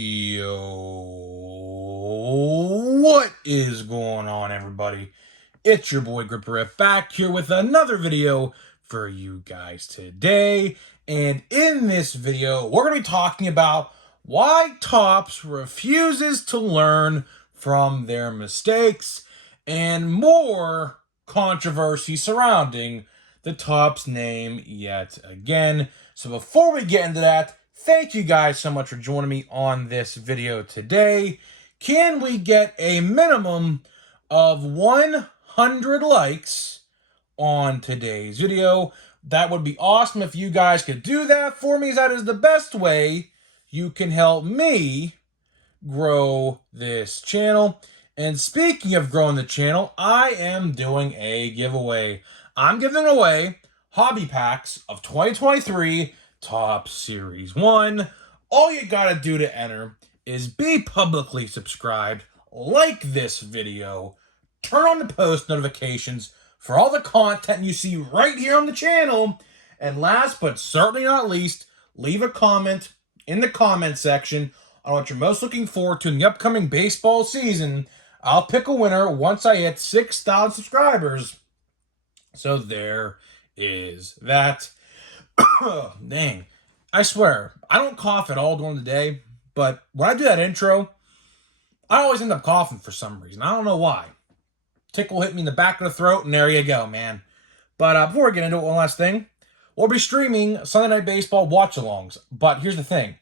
Yo, what is going on, everybody? It's your boy Gripper Riff back here with another video for you guys today. And in this video, we're going to be talking about why Topps refuses to learn from their mistakes and more controversy surrounding the Topps name yet again. So before we get into that, thank you guys so much for joining me on this video today. Can we get a minimum of 100 likes on today's video? That would be awesome if you guys could do that for me, as that is the best way you can help me grow this channel. And speaking of growing the channel, I am doing a giveaway. I'm giving away hobby packs of 2023 Topps Series 1. All you gotta do to enter is be publicly subscribed, like this video, turn on the post notifications for all the content you see right here on the channel, and last but certainly not least, leave a comment in the comment section on what you're most looking forward to in the upcoming baseball season. I'll pick a winner once I hit 6,000 subscribers. So there is that. Dang. I swear, I don't cough at all during the day, but when I do that intro, I always end up coughing for some reason. I don't know why. Tickle hit me in the back of the throat, and there you go, man. But before we get into it, one last thing. We'll be streaming Sunday Night Baseball watch-alongs, but here's the thing.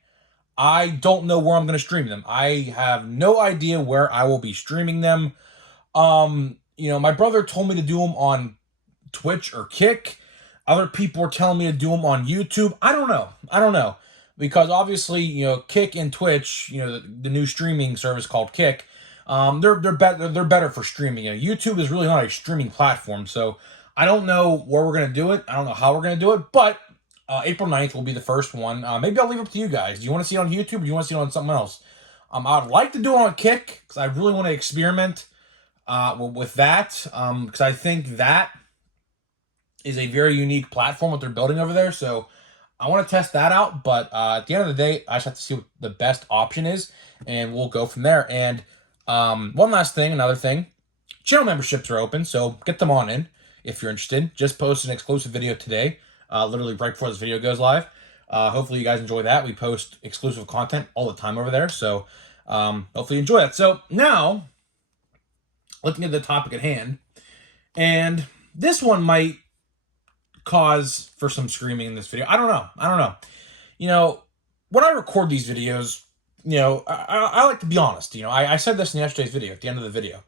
I don't know where I'm going to stream them. I have no idea where I will be streaming them. My brother told me to do them on Twitch or Kick. Other people are telling me to do them on YouTube. I don't know. Because obviously, Kick and Twitch, the new streaming service called Kick, they're better for streaming. YouTube is really not a streaming platform, so I don't know where we're gonna do it. I don't know how we're gonna do it, but April 9th will be the first one. Maybe I'll leave it up to you guys. Do you want to see it on YouTube or do you want to see it on something else? I'd like to do it on Kick because I really want to experiment with that because I think that is a very unique platform what they're building over there. So I want to test that out, but at the end of the day, I just have to see what the best option is, and we'll go from there. And another thing, channel memberships are open, so get them on in if you're interested. Just posted an exclusive video today, literally right before this video goes live. Hopefully you guys enjoy that. We post exclusive content all the time over there, so hopefully you enjoy that. So now, looking at the topic at hand, and this one might cause for some screaming in this video. I don't know. When I record these videos, I like to be honest. I said this in yesterday's video, at the end of the video.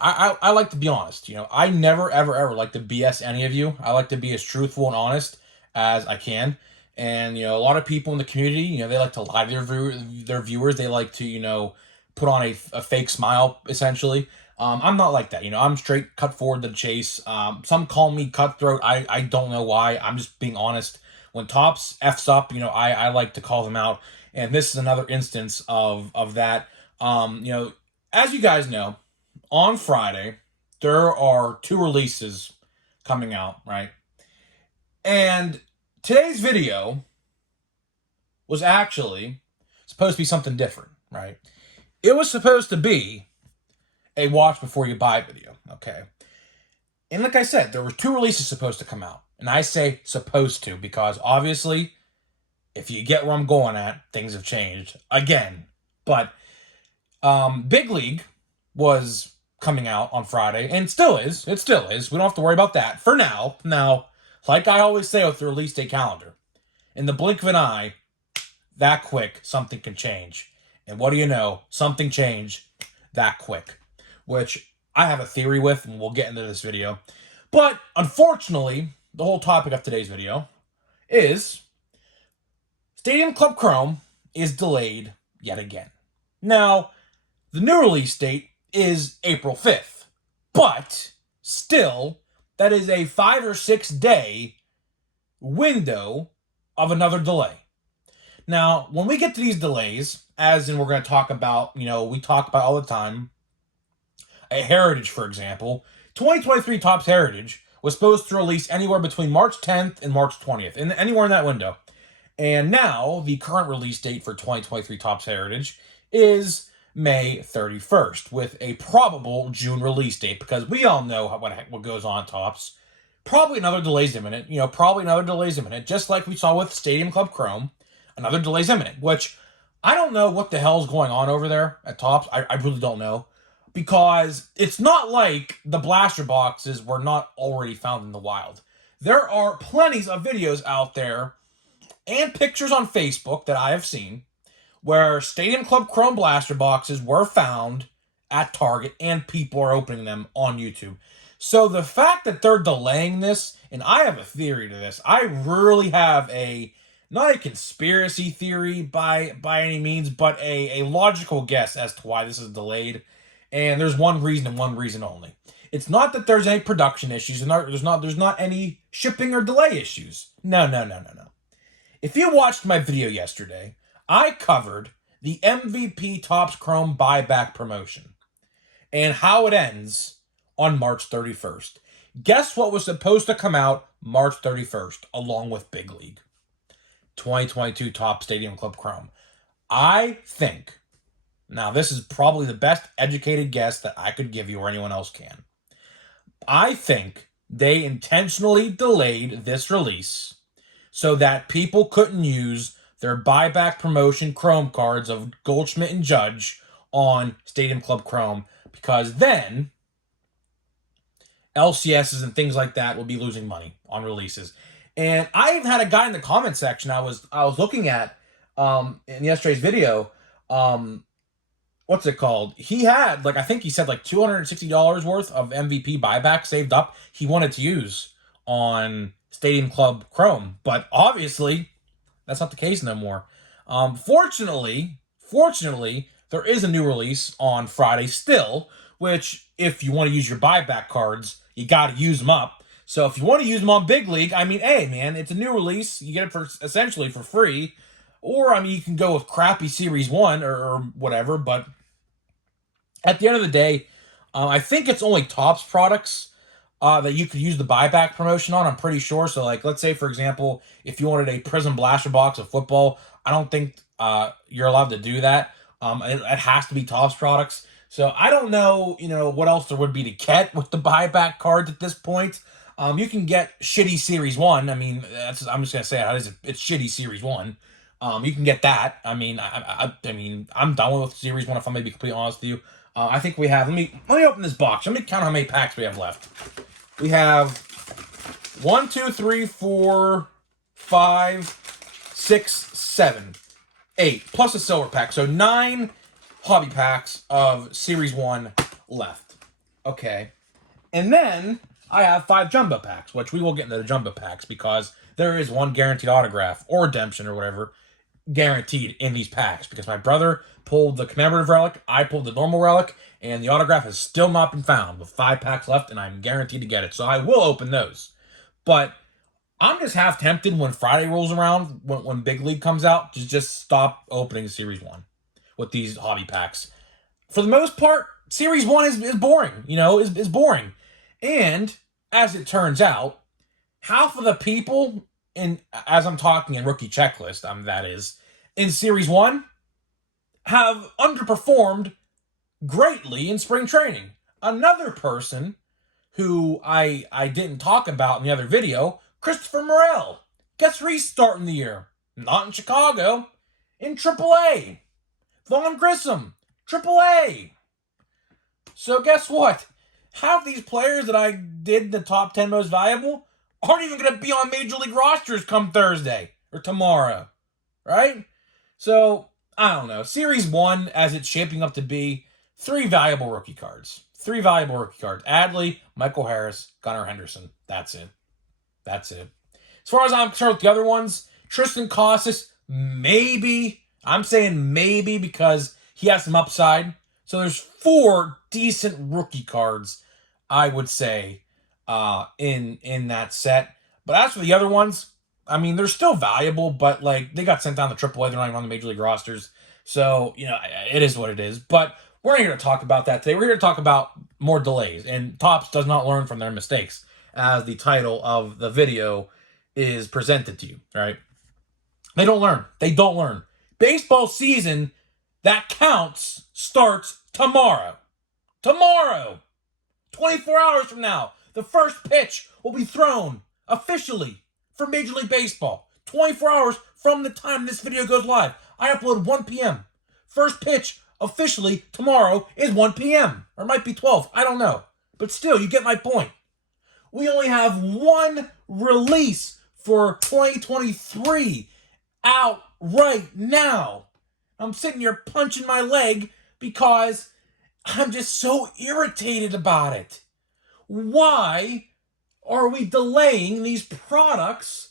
I like to be honest. I never, ever like to BS any of you. I like to be as truthful and honest as I can. And, a lot of people in the community, they like to lie to their viewers. They like to, put on a fake smile, essentially. I'm not like that. I'm straight, cut forward to the chase. Some call me cutthroat. I don't know why. I'm just being honest. When Topps F's up, I like to call them out. And this is another instance of that. As you guys know, on Friday, there are 2 releases coming out, right? And today's video was actually supposed to be something different, right? It was supposed to be a watch before you buy video, okay? And like I said, there were 2 releases supposed to come out. And I say supposed to because obviously, if you get where I'm going at, things have changed again. But Big League was coming out on Friday, and still is. It still is. We don't have to worry about that for now. Now, like I always say with the release day calendar, in the blink of an eye, that quick, something can change. And what do you know? Something changed that quick, which I have a theory with, and we'll get into this video. But unfortunately, the whole topic of today's video is Stadium Club Chrome is delayed yet again. Now, the new release date is April 5th, but still, that is a 5 or 6 day window of another delay. Now, when we get to these delays, as in we're going to talk about, we talk about all the time, a Heritage, for example, 2023 Topps Heritage was supposed to release anywhere between March 10th and March 20th, and anywhere in that window. And now the current release date for 2023 Topps Heritage is May 31st, with a probable June release date, because we all know what goes on Topps. Probably another delay's imminent. Probably another delay's imminent, just like we saw with Stadium Club Chrome. Another delay's imminent, which I don't know what the hell's going on over there at Topps. I really don't know, because it's not like the blaster boxes were not already found in the wild. There are plenty of videos out there and pictures on Facebook that I have seen where Stadium Club Chrome blaster boxes were found at Target and people are opening them on YouTube. So the fact that they're delaying this, and I have a theory to this. I really have not a conspiracy theory by any means, but a logical guess as to why this is delayed. And there's one reason and one reason only. It's not that there's any production issues, and there's not any shipping or delay issues. No. If you watched my video yesterday, I covered the MVP Topps Chrome buyback promotion and how it ends on March 31st. Guess what was supposed to come out March 31st along with Big League? 2022 Topps Stadium Club Chrome. I think, now this is probably the best educated guess that I could give you or anyone else can. I think they intentionally delayed this release so that people couldn't use their buyback promotion Chrome cards of Goldschmidt and Judge on Stadium Club Chrome, because then LCSs and things like that will be losing money on releases. And I even had a guy in the comment section I was looking at in yesterday's video. What's it called? He had, I think he said $260 worth of MVP buyback saved up he wanted to use on Stadium Club Chrome. But obviously, that's not the case no more. Fortunately, there is a new release on Friday still, which if you want to use your buyback cards, you got to use them up. So if you want to use them on Big League, hey, man, it's a new release. You get it essentially for free. Or, you can go with crappy Series 1 or whatever. But at the end of the day, I think it's only Topps products that you could use the buyback promotion on, I'm pretty sure. So, let's say, for example, if you wanted a Prism Blaster box of football, I don't think you're allowed to do that. It has to be Topps products. So, I don't know, what else there would be to get with the buyback cards at this point. You can get shitty Series 1. I'm just going to say it. It's shitty Series 1. You can get that. I'm done with Series 1, if I'm going to be completely honest with you. I think we have, let me open this box. Let me count how many packs we have left. We have 1, 2, 3, 4, 5, 6, 7, 8, plus a silver pack. So 9 hobby packs of Series 1 left. Okay. And then I have 5 jumbo packs, which we will get into the jumbo packs because there is one guaranteed autograph or redemption or whatever guaranteed in these packs, because my brother pulled the commemorative relic, I pulled the normal relic, and the autograph has still not been found with 5 packs left, and I'm guaranteed to get it. So I will open those. But I'm just half tempted when Friday rolls around, when Big League comes out, to just stop opening Series 1 with these hobby packs. For the most part, Series 1 is boring, is boring. And as it turns out, half of the people as I'm talking in rookie checklist, that is, in Series 1, have underperformed greatly in spring training. Another person who I didn't talk about in the other video, Christopher Morel. Guess where he's starting the year? Not in Chicago, in AAA. Vaughn Grissom, AAA. So guess what? Half these players that I did the top 10 most valuable aren't even going to be on Major League rosters come Thursday or tomorrow, right? So, I don't know. Series 1, as it's shaping up to be, 3 valuable rookie cards. 3 valuable rookie cards. Adley, Michael Harris, Gunnar Henderson. That's it. As far as I'm concerned with the other ones, Tristan Casas, maybe. I'm saying maybe because he has some upside. So there's 4 decent rookie cards, I would say, in that set. But as for the other ones, they're still valuable, but they got sent down to AAA. They're not even on the Major League rosters. So, it is what it is. But we're not here to talk about that today. We're here to talk about more delays. And Topps does not learn from their mistakes, as the title of the video is presented to you, right? They don't learn. They don't learn. Baseball season that counts starts tomorrow. Tomorrow. 24 hours from now, the first pitch will be thrown officially for Major League Baseball. 24 hours from the time this video goes live. I upload 1 p.m. First pitch officially tomorrow is 1 p.m. Or it might be 12. I don't know. But still, you get my point. We only have one release for 2023 out right now. I'm sitting here punching my leg because I'm just so irritated about it. Why are we delaying these products?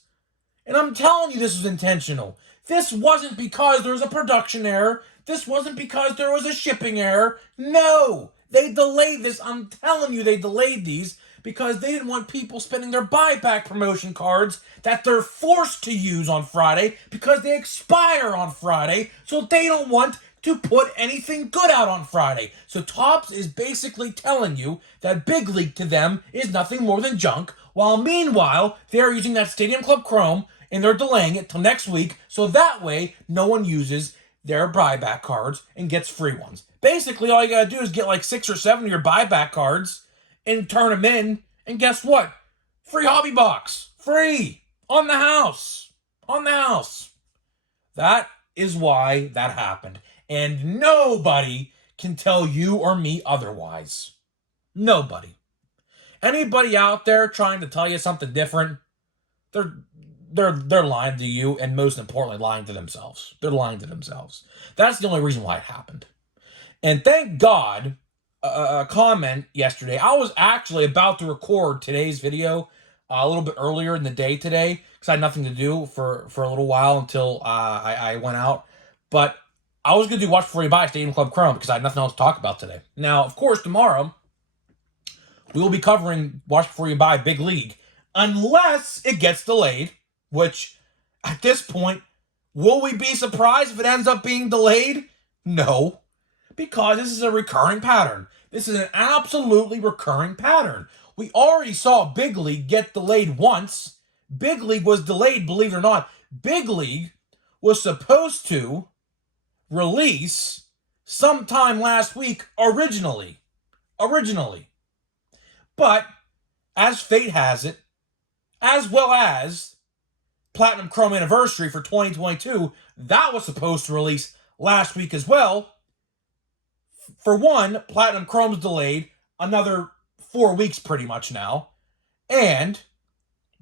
And I'm telling you this was intentional. This wasn't because there was a production error. This wasn't because there was a shipping error. No, they delayed this. I'm telling you they delayed these because they didn't want people spending their buyback promotion cards that they're forced to use on Friday because they expire on Friday, so they don't want to put anything good out on Friday. So Topps is basically telling you that Big League to them is nothing more than junk, while meanwhile, they're using that Stadium Club Chrome and they're delaying it till next week, so that way no one uses their buyback cards and gets free ones. Basically, all you gotta do is get like 6 or 7 of your buyback cards and turn them in, and guess what? Free hobby box. Free. On the house. On the house. That is why that happened. And nobody can tell you or me otherwise. Nobody. Anybody out there trying to tell you something different, they're lying to you, and most importantly, lying to themselves. They're lying to themselves. That's the only reason why it happened. And thank God, a comment yesterday. I was actually about to record today's video a little bit earlier in the day today because I had nothing to do for a little while until I went out. But I was going to do Watch Before You Buy Stadium Club Chrome because I had nothing else to talk about today. Now, of course, tomorrow we will be covering Watch Before You Buy Big League unless it gets delayed, which at this point, will we be surprised if it ends up being delayed? No. Because this is a recurring pattern. This is an absolutely recurring pattern. We already saw Big League get delayed once. Big League was delayed, believe it or not. Big League was supposed to release sometime last week originally. But, as fate has it, as well as Platinum Chrome Anniversary for 2022, that was supposed to release last week as well. For one, Platinum Chrome's delayed another 4 weeks pretty much now. And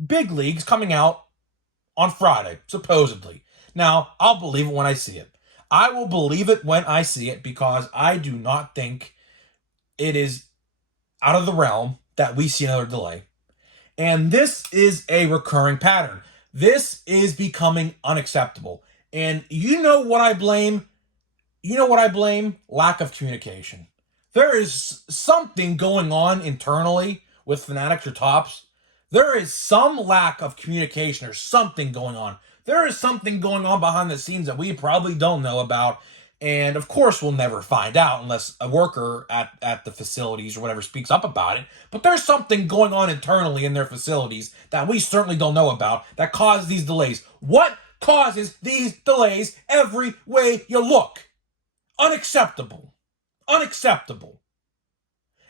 Big League's coming out on Friday, supposedly. Now, I'll believe it when I see it. I will believe it when I see it because I do not think it is out of the realm that we see another delay. And this is a recurring pattern. This is becoming unacceptable. And you know what I blame? Lack of communication. There is something going on internally with Fanatics or Topps. There is some lack of communication or something going on. There is something going on behind the scenes that we probably don't know about. And of course, we'll never find out unless a worker at the facilities or whatever speaks up about it. But there's something going on internally in their facilities that we certainly don't know about that causes these delays. What causes these delays every way you look? Unacceptable. Unacceptable.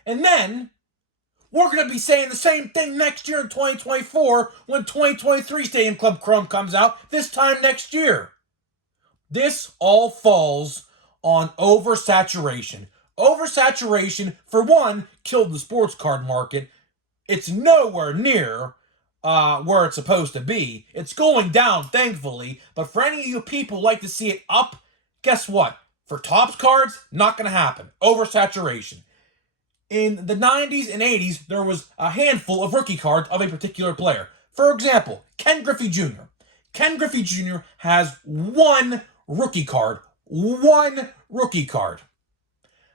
And then, we're going to be saying the same thing next year in 2024 when 2023 Stadium Club Chrome comes out this time next year. This all falls on oversaturation. Oversaturation, for one, killed the sports card market. It's nowhere near where it's supposed to be. It's going down, thankfully. But for any of you people who like to see it up, guess what? For Topps cards, not going to happen. Oversaturation. In the 90s and 80s, there was a handful of rookie cards of a particular player. For example, Ken Griffey Jr. Ken Griffey Jr. has one rookie card. One rookie card.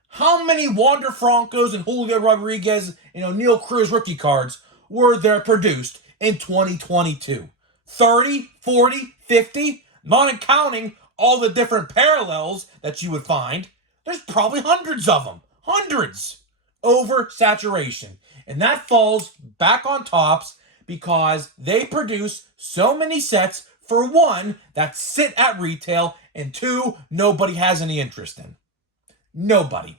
How many Wander Francos and Julio Rodriguez and O'Neal Cruz rookie cards were there produced in 2022? 30, 40, 50? Not counting all the different parallels that you would find. There's probably hundreds of them. Hundreds. Oversaturation. And that falls back on Topps because they produce so many sets for one, that sit at retail, and two, nobody has any interest in. Nobody.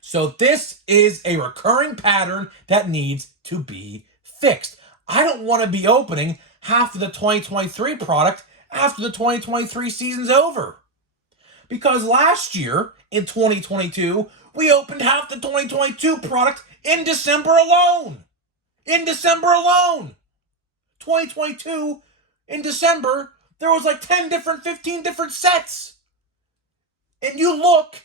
So this is a recurring pattern that needs to be fixed. I don't want to be opening half of the 2023 product after the 2023 season's over. Because last year, in 2022, we opened half the 2022 product in December alone. In December alone. 2022, in December, there was like 15 different sets. And you look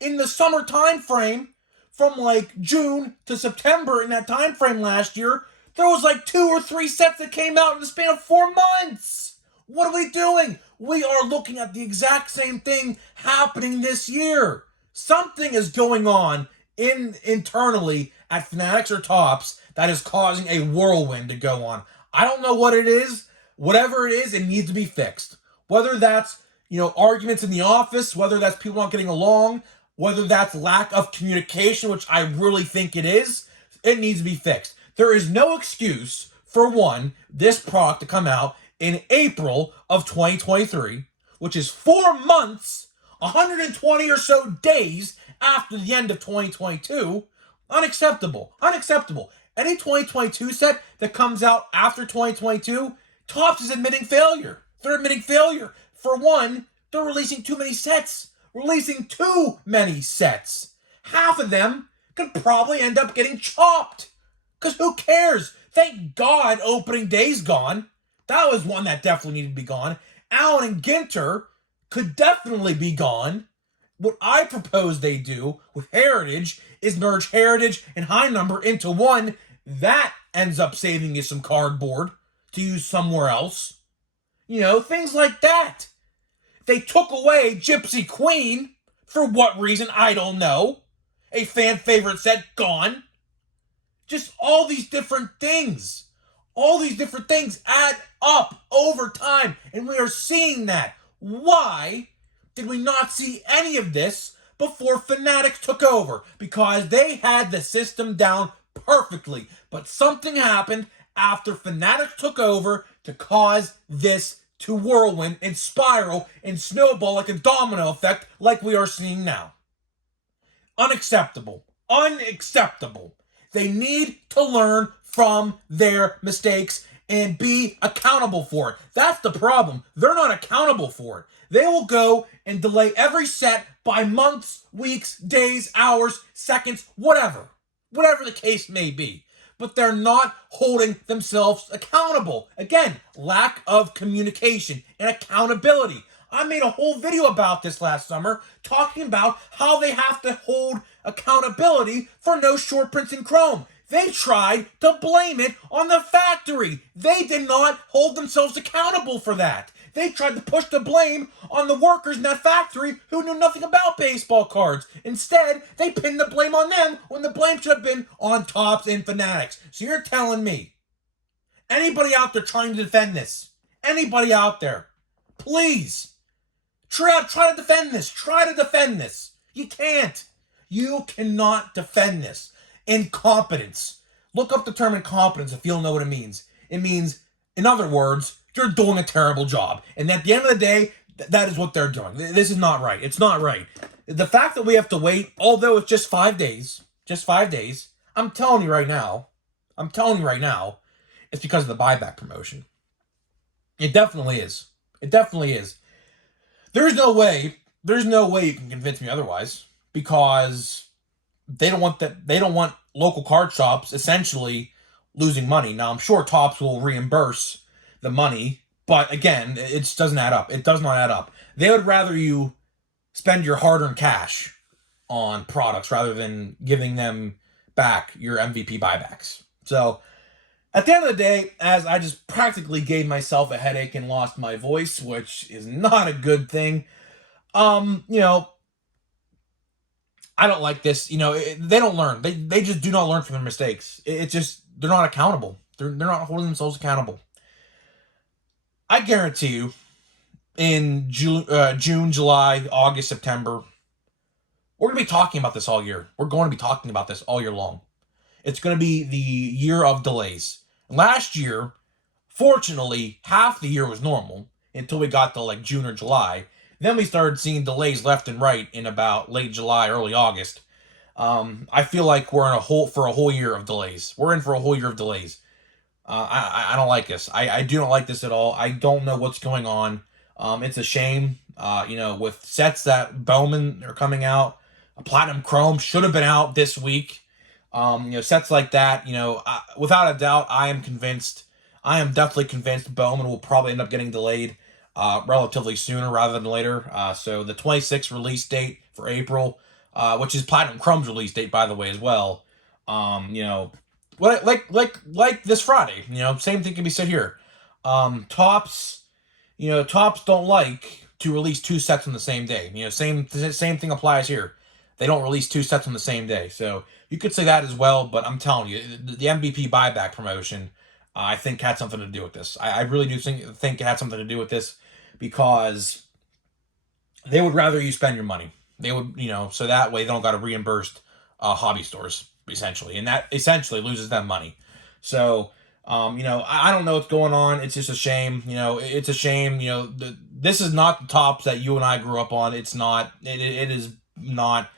in the summer time frame, from like June to September in that time frame last year, there was like 2 or 3 sets that came out in the span of 4 months. What are we doing? We are looking at the exact same thing happening this year. Something is going on internally at Fanatics or Topps that is causing a whirlwind to go on. I don't know what it is. Whatever it is, it needs to be fixed. Whether that's, arguments in the office, whether that's people not getting along, whether that's lack of communication, which I really think it is, it needs to be fixed. There is no excuse for this product to come out in April of 2023, which is 4 months, 120 or so days after the end of 2022. Unacceptable. Unacceptable. Any 2022 set that comes out after 2022, Topps is admitting failure. They're admitting failure. For one, they're releasing too many sets. Releasing too many sets. Half of them could probably end up getting chopped. Because who cares? Thank God opening day's gone. That was one that definitely needed to be gone. Allen and Ginter could definitely be gone. What I propose they do with Heritage is merge Heritage and High Number into one. That ends up saving you some cardboard to use somewhere else. Things like that. They took away Gypsy Queen. For what reason? I don't know. A fan favorite set gone. Just all these different things. All these different things add up over time. And we are seeing that. Why did we not see any of this before Fanatics took over? Because they had the system down perfectly. But something happened after Fanatics took over to cause this to whirlwind and spiral and snowball like a domino effect like we are seeing now. Unacceptable. Unacceptable. They need to learn from their mistakes and be accountable for it. That's the problem. They're not accountable for it. They will go and delay every set by months, weeks, days, hours, seconds, whatever. Whatever the case may be. But they're not holding themselves accountable. Again, lack of communication and accountability. I made a whole video about this last summer, talking about how they have to hold accountability for no short prints in chrome. They tried to blame it on the factory. They did not hold themselves accountable for that. They tried to push the blame on the workers in that factory who knew nothing about baseball cards. Instead, they pinned the blame on them when the blame should have been on Topps and Fanatics. So you're telling me, anybody out there trying to defend this, anybody out there, please, try to defend this. Try to defend this. You can't. You cannot defend this. Incompetence. Look up the term incompetence if you don't know what it means. It means, in other words, you're doing a terrible job. And at the end of the day, that is what they're doing. This is not right. It's not right. The fact that we have to wait, although it's just 5 days, I'm telling you right now, it's because of the buyback promotion. It definitely is. It definitely is. There's no way you can convince me otherwise, because they don't want local card shops essentially losing money. Now, I'm sure Topps will reimburse the money, but again, it just doesn't add up. It does not add up. They would rather you spend your hard-earned cash on products rather than giving them back your MVP buybacks. So, at the end of the day, as I just practically gave myself a headache and lost my voice, which is not a good thing, I don't like this. They don't learn. They just do not learn from their mistakes. It's just, they're not accountable. They're not holding themselves accountable. I guarantee you, in June, July, August, September, we're going to be talking about this all year. We're going to be talking about this all year long. It's going to be the year of delays. Last year, Fortunately, half the year was normal until we got to like June or July. Then we started seeing delays left and right in about late July, early August. I feel like we're in a whole year of delays. We're in for a whole year of delays. I don't like this. I do not like this at all. I don't know what's going on. It's a shame. With sets that Bowman are coming out, Platinum Chrome should have been out this week. Sets like that. Without a doubt, I am convinced. I am definitely convinced Bowman will probably end up getting delayed relatively sooner rather than later. So the 26th release date for April, which is Platinum Chrome's release date, by the way, as well. Like this Friday, same thing can be said here. Tops, Tops don't like to release two sets on the same day. Same thing applies here. They don't release two sets on the same day. So you could say that as well, but I'm telling you, the MVP buyback promotion, I think had something to do with this. I really do think it had something to do with this because they would rather you spend your money. They would, so that way they don't got to reimburse hobby stores, essentially. And that essentially loses them money. So, I don't know what's going on. It's just a shame. It's a shame. This is not the Tops that you and I grew up on. It's not. It is not.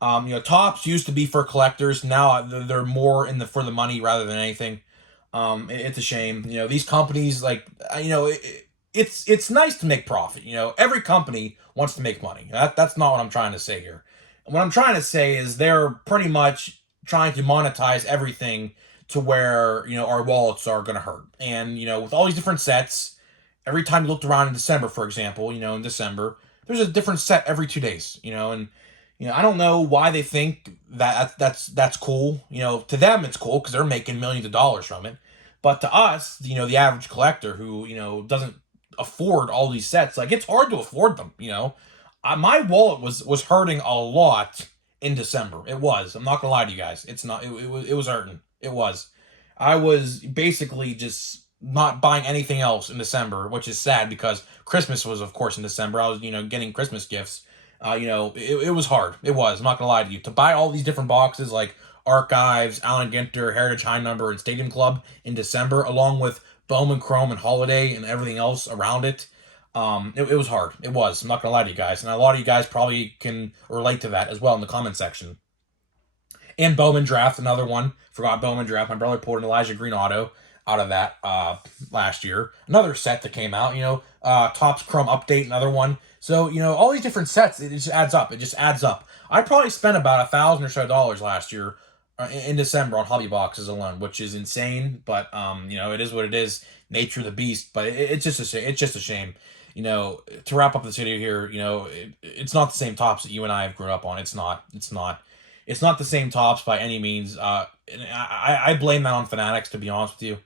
Tops used to be for collectors. Now they're more for the money rather than anything. It's a shame. These companies, like, it's nice to make profit. Every company wants to make money. That's not what I'm trying to say here. What I'm trying to say is they're pretty much trying to monetize everything to where, our wallets are going to hurt. And, with all these different sets, every time you looked around in December, for example, in December, there's a different set every 2 days, and, I don't know why they think that that's cool. To them it's cool because they're making millions of dollars from it. But to us, the average collector who, doesn't afford all these sets, like, it's hard to afford them, my wallet was hurting a lot in December. It was. I'm not gonna lie to you guys. It's not. It was hurting. It was. I was basically just not buying anything else in December, which is sad because Christmas was, of course, in December. I was, getting Christmas gifts. It was hard. It was. I'm not gonna lie to you. To buy all these different boxes like Archives, Allen Ginter, Heritage High Number, and Stadium Club in December, along with Bowman Chrome and Holiday and everything else around it. It was hard. It was. I'm not gonna lie to you guys, and a lot of you guys probably can relate to that as well in the comment section. And Bowman Draft, another one. Forgot Bowman Draft. My brother pulled an Elijah Green auto out of that last year. Another set that came out. Topps Chrome Update, another one. So all these different sets, it just adds up. It just adds up. I probably spent about $1,000 or so last year in December on hobby boxes alone, which is insane. But it is what it is. Nature of the beast. But it's just a shame. To wrap up this video here, it's not the same Tops that you and I have grown up on. It's not the same Tops by any means. And I blame that on Fanatics, to be honest with you.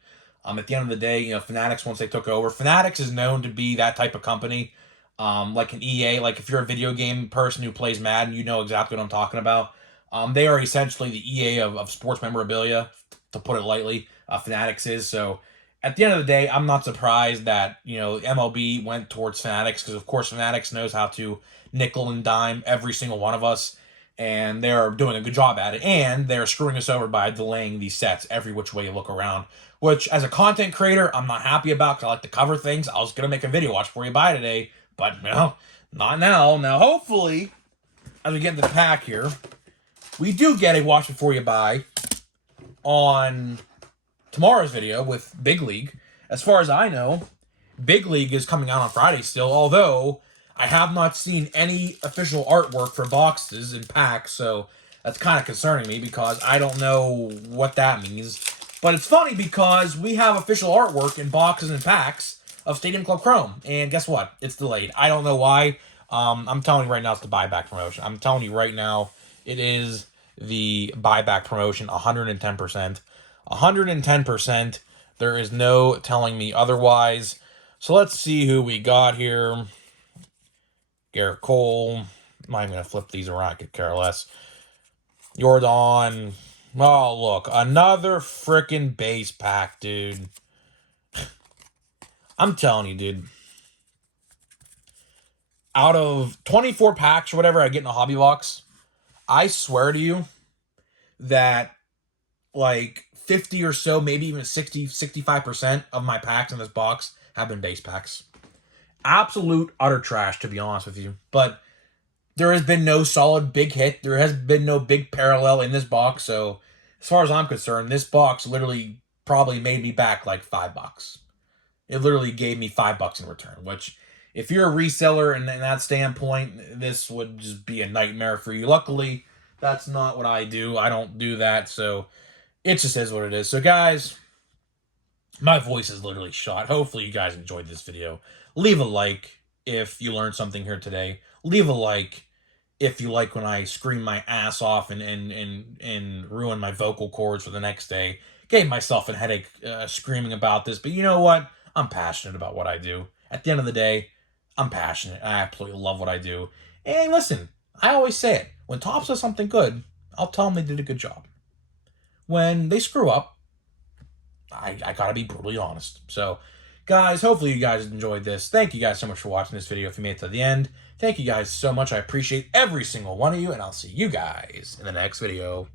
At the end of the day, Fanatics, once they took over, Fanatics is known to be that type of company. Like an EA, like if you're a video game person who plays Madden, you know exactly what I'm talking about. They are essentially the EA of sports memorabilia, to put it lightly. Fanatics is. So at the end of the day, I'm not surprised that, MLB went towards Fanatics because, of course, Fanatics knows how to nickel and dime every single one of us, and they're doing a good job at it, and they're screwing us over by delaying these sets every which way you look around, which, as a content creator, I'm not happy about because I like to cover things. I was going to make a video watch before you buy today, but, not now. Now, hopefully, as we get into the pack here, we do get a watch before you buy on tomorrow's video with Big League. As far as I know, Big League is coming out on Friday still, although I have not seen any official artwork for boxes and packs, so that's kind of concerning me because I don't know what that means. But it's funny because we have official artwork in boxes and packs of Stadium Club Chrome, and guess what? It's delayed. I don't know why. I'm telling you right now, it's the buyback promotion. I'm telling you right now, it is the buyback promotion, 110%. 110%. There is no telling me otherwise. So let's see who we got here. Garrett Cole. I'm not even going to flip these around. I could care less. Jordan. Oh, look. Another freaking base pack, dude. I'm telling you, dude. Out of 24 packs or whatever I get in a hobby box, I swear to you that, like, 50 or so, maybe even 60, 65% of my packs in this box have been base packs. Absolute utter trash, to be honest with you. But there has been no solid big hit. There has been no big parallel in this box. So as far as I'm concerned, this box literally probably made me back like $5. It literally gave me $5 in return, which if you're a reseller and in that standpoint, this would just be a nightmare for you. Luckily, that's not what I do. I don't do that. So it just is what it is. So guys, my voice is literally shot. Hopefully you guys enjoyed this video. Leave a like if you learned something here today. Leave a like if you like when I scream my ass off and ruin my vocal cords for the next day. Gave myself a headache screaming about this, but you know what? I'm passionate about what I do. At the end of the day, I'm passionate. I absolutely love what I do. And listen, I always say it. When Topps does something good, I'll tell them they did a good job. When they screw up, I gotta be brutally honest. So, guys, hopefully you guys enjoyed this. Thank you guys so much for watching this video if you made it to the end. Thank you guys so much. I appreciate every single one of you, and I'll see you guys in the next video.